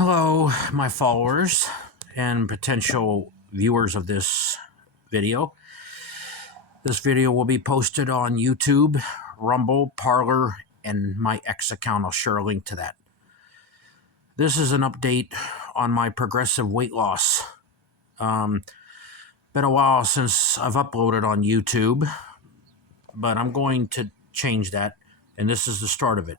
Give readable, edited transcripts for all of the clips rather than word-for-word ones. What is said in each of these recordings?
Hello, my followers and potential viewers of this video. This video will be posted on YouTube, Rumble, Parler, and my X account. I'll share a link to that. This is an update on my progressive weight loss. Been a while since I've uploaded on YouTube, but I'm going to change that, and this is the start of it.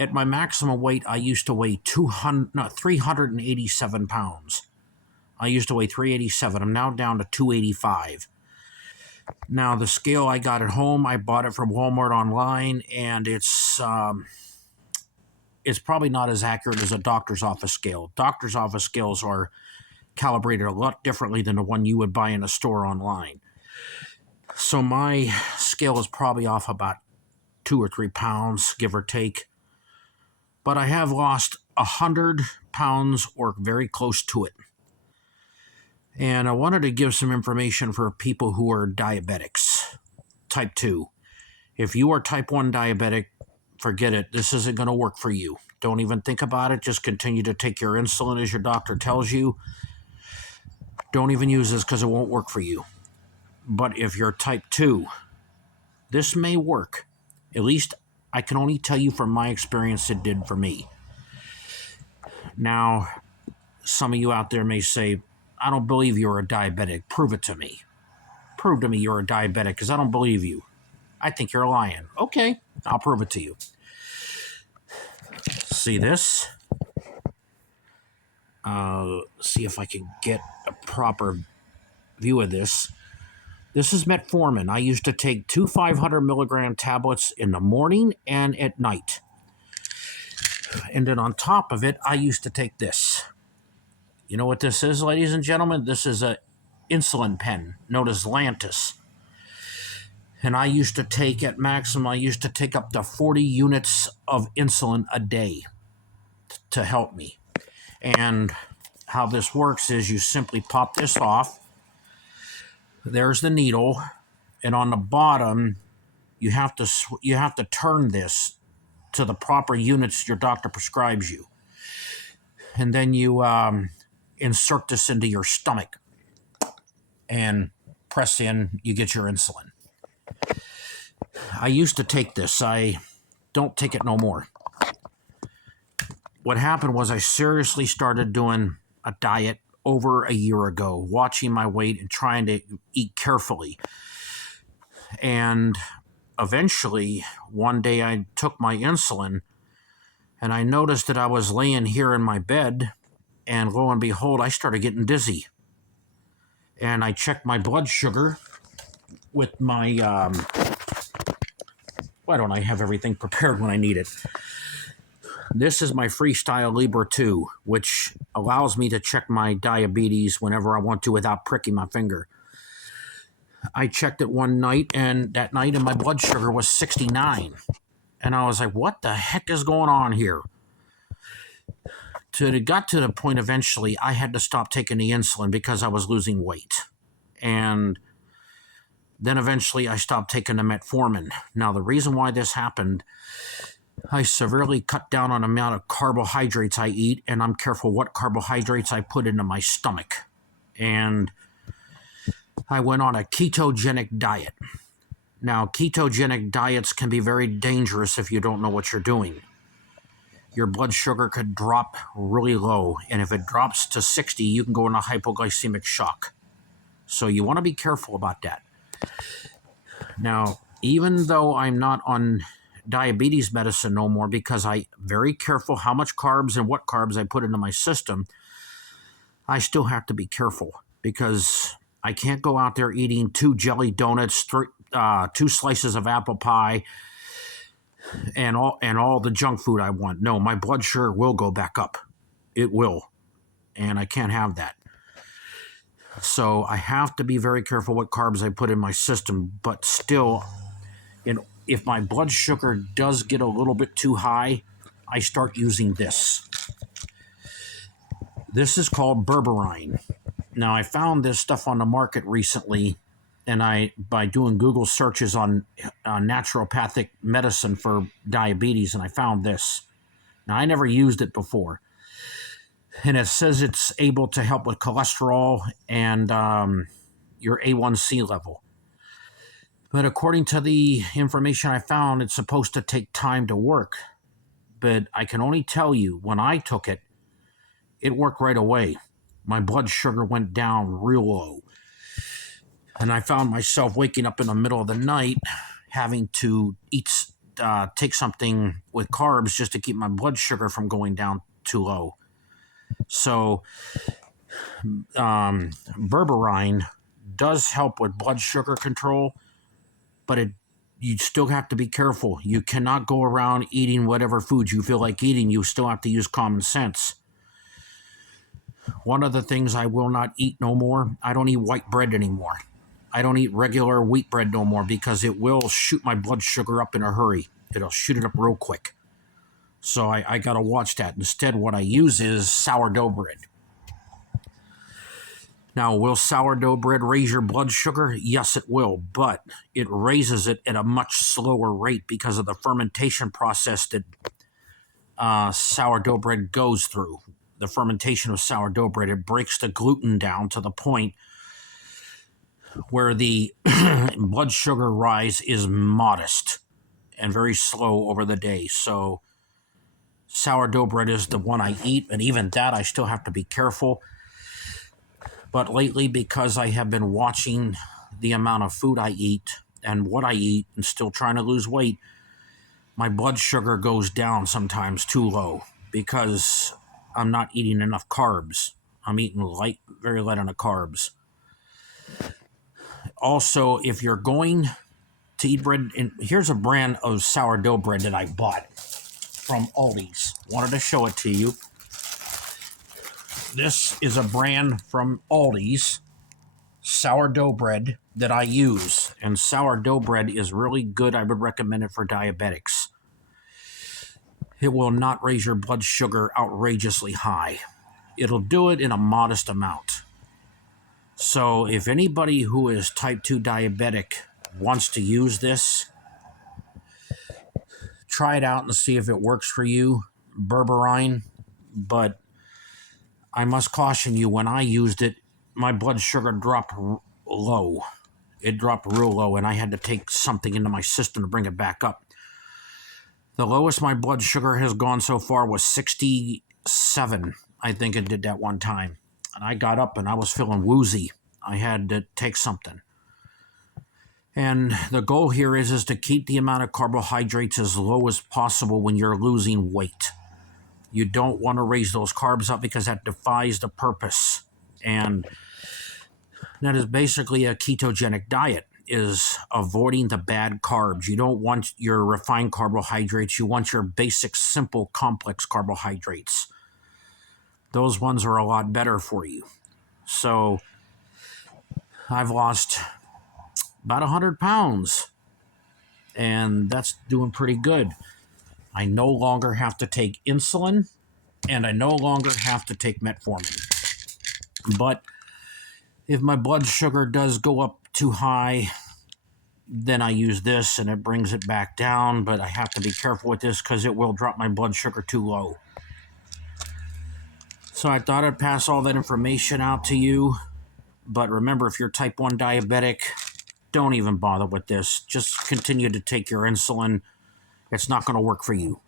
At my maximum weight, I used to weigh 387 pounds. I used to weigh 387. I'm now down to 285. Now, the scale I got at home, I bought it from Walmart online, and it's probably not as accurate as a doctor's office scale. Doctor's office scales are calibrated a lot differently than the one you would buy in a store online. So my scale is probably off about 2 or 3 pounds, give or take. But I have lost 100 pounds or very close to it. And I wanted to give some information for people who are diabetics, type 2. If you are type 1 diabetic, forget it. This isn't going to work for you. Don't even think about it. Just continue to take your insulin as your doctor tells you. Don't even use this because it won't work for you. But if you're type 2, this may work. At least I can only tell you from my experience it did for me. Now, some of you out there may say, I don't believe you're a diabetic. Prove it to me. Prove to me you're a diabetic because I don't believe you. I think you're lying. Okay, I'll prove it to you. See this? See if I can get a proper view of this. This is metformin. I used to take 2 500 milligram tablets in the morning and at night. And then on top of it, I used to take this. You know what this is, ladies and gentlemen? This is an insulin pen known as Lantus. And I used to take at maximum, I used to take up to 40 units of insulin a day to help me. And how this works is you simply pop this off. There's the needle, and on the bottom, you have to turn this to the proper units your doctor prescribes you, and then you insert this into your stomach and press in. You get your insulin. I used to take this. I don't take it no more. What happened was I seriously started doing a diet over a year ago, watching my weight and trying to eat carefully. And eventually, one day I took my insulin and I noticed that I was laying here in my bed, and lo and behold, I started getting dizzy. And I checked my blood sugar with my, why don't I have everything prepared when I need it? This is my Freestyle Libre 2, which allows me to check my diabetes whenever I want to without pricking my finger. I checked it one night, and that night my blood sugar was 69. And I was like, what the heck is going on here? It got to the point eventually I had to stop taking the insulin because I was losing weight. And then eventually I stopped taking the metformin. Now, the reason why this happened, I severely cut down on the amount of carbohydrates I eat, and I'm careful what carbohydrates I put into my stomach. And I went on a ketogenic diet. Now, ketogenic diets can be very dangerous if you don't know what you're doing. Your blood sugar could drop really low, and if it drops to 60, you can go into hypoglycemic shock. So you want to be careful about that. Now, even though I'm not on diabetes medicine no more because I'm very careful how much carbs and what carbs I put into my system, I still have to be careful because I can't go out there eating 2 jelly donuts, 2 slices of apple pie, and all the junk food I want. No, my blood sugar will go back up. It will. And I can't have that. So I have to be very careful what carbs I put in my system, but still, if my blood sugar does get a little bit too high, I start using this. This is called berberine. Now, I found this stuff on the market recently, and by doing Google searches on naturopathic medicine for diabetes, and I found this. Now, I never used it before, and it says it's able to help with cholesterol and your A1C level. But according to the information I found, it's supposed to take time to work. But I can only tell you, when I took it, it worked right away. My blood sugar went down real low. And I found myself waking up in the middle of the night having to take something with carbs just to keep my blood sugar from going down too low. So berberine does help with blood sugar control, but you still have to be careful. You cannot go around eating whatever foods you feel like eating. You still have to use common sense. One of the things I will not eat no more, I don't eat white bread anymore. I don't eat regular wheat bread no more because it will shoot my blood sugar up in a hurry. It'll shoot it up real quick. So I got to watch that. Instead, what I use is sourdough bread. Now, will sourdough bread raise your blood sugar? Yes, it will, but it raises it at a much slower rate because of the fermentation process that sourdough bread goes through. The fermentation of sourdough bread, it breaks the gluten down to the point where the blood sugar rise is modest and very slow over the day. So sourdough bread is the one I eat, and even that I still have to be careful. But lately, because I have been watching the amount of food I eat and what I eat and still trying to lose weight, my blood sugar goes down sometimes too low because I'm not eating enough carbs. I'm eating very light on the carbs. Also, if you're going to eat bread, and here's a brand of sourdough bread that I bought from Aldi's. Wanted to show it to you. This is a brand from Aldi's sourdough bread that I use, and sourdough bread is really good. I would recommend it for diabetics. It will not raise your blood sugar outrageously high. It'll do it in a modest amount. So if anybody who is type 2 diabetic wants to use this, try it out and see if it works for you, berberine. But I must caution you, when I used it, my blood sugar dropped low. It dropped real low, and I had to take something into my system to bring it back up. The lowest my blood sugar has gone so far was 67. I think it did that one time. And I got up and I was feeling woozy. I had to take something. And the goal here is to keep the amount of carbohydrates as low as possible when you're losing weight. You don't want to raise those carbs up because that defies the purpose. And that is basically a ketogenic diet, is avoiding the bad carbs. You don't want your refined carbohydrates. You want your basic, simple, complex carbohydrates. Those ones are a lot better for you. So I've lost about 100 pounds, and that's doing pretty good. I no longer have to take insulin, and I no longer have to take metformin. But if my blood sugar does go up too high, then I use this and it brings it back down, but I have to be careful with this because it will drop my blood sugar too low. So I thought I'd pass all that information out to you. But remember, if you're type 1 diabetic, don't even bother with this. Just continue to take your insulin. It's not going to work for you.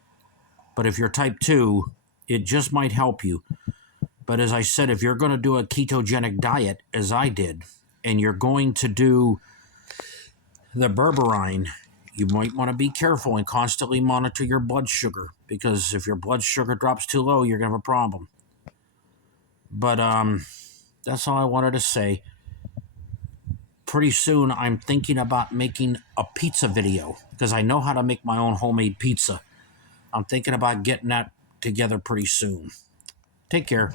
But if you're type 2, it just might help you. But as I said, if you're going to do a ketogenic diet, as I did, and you're going to do the berberine, you might want to be careful and constantly monitor your blood sugar, because if your blood sugar drops too low, you're going to have a problem. But that's all I wanted to say. Pretty soon, I'm thinking about making a pizza video because I know how to make my own homemade pizza. I'm thinking about getting that together pretty soon. Take care.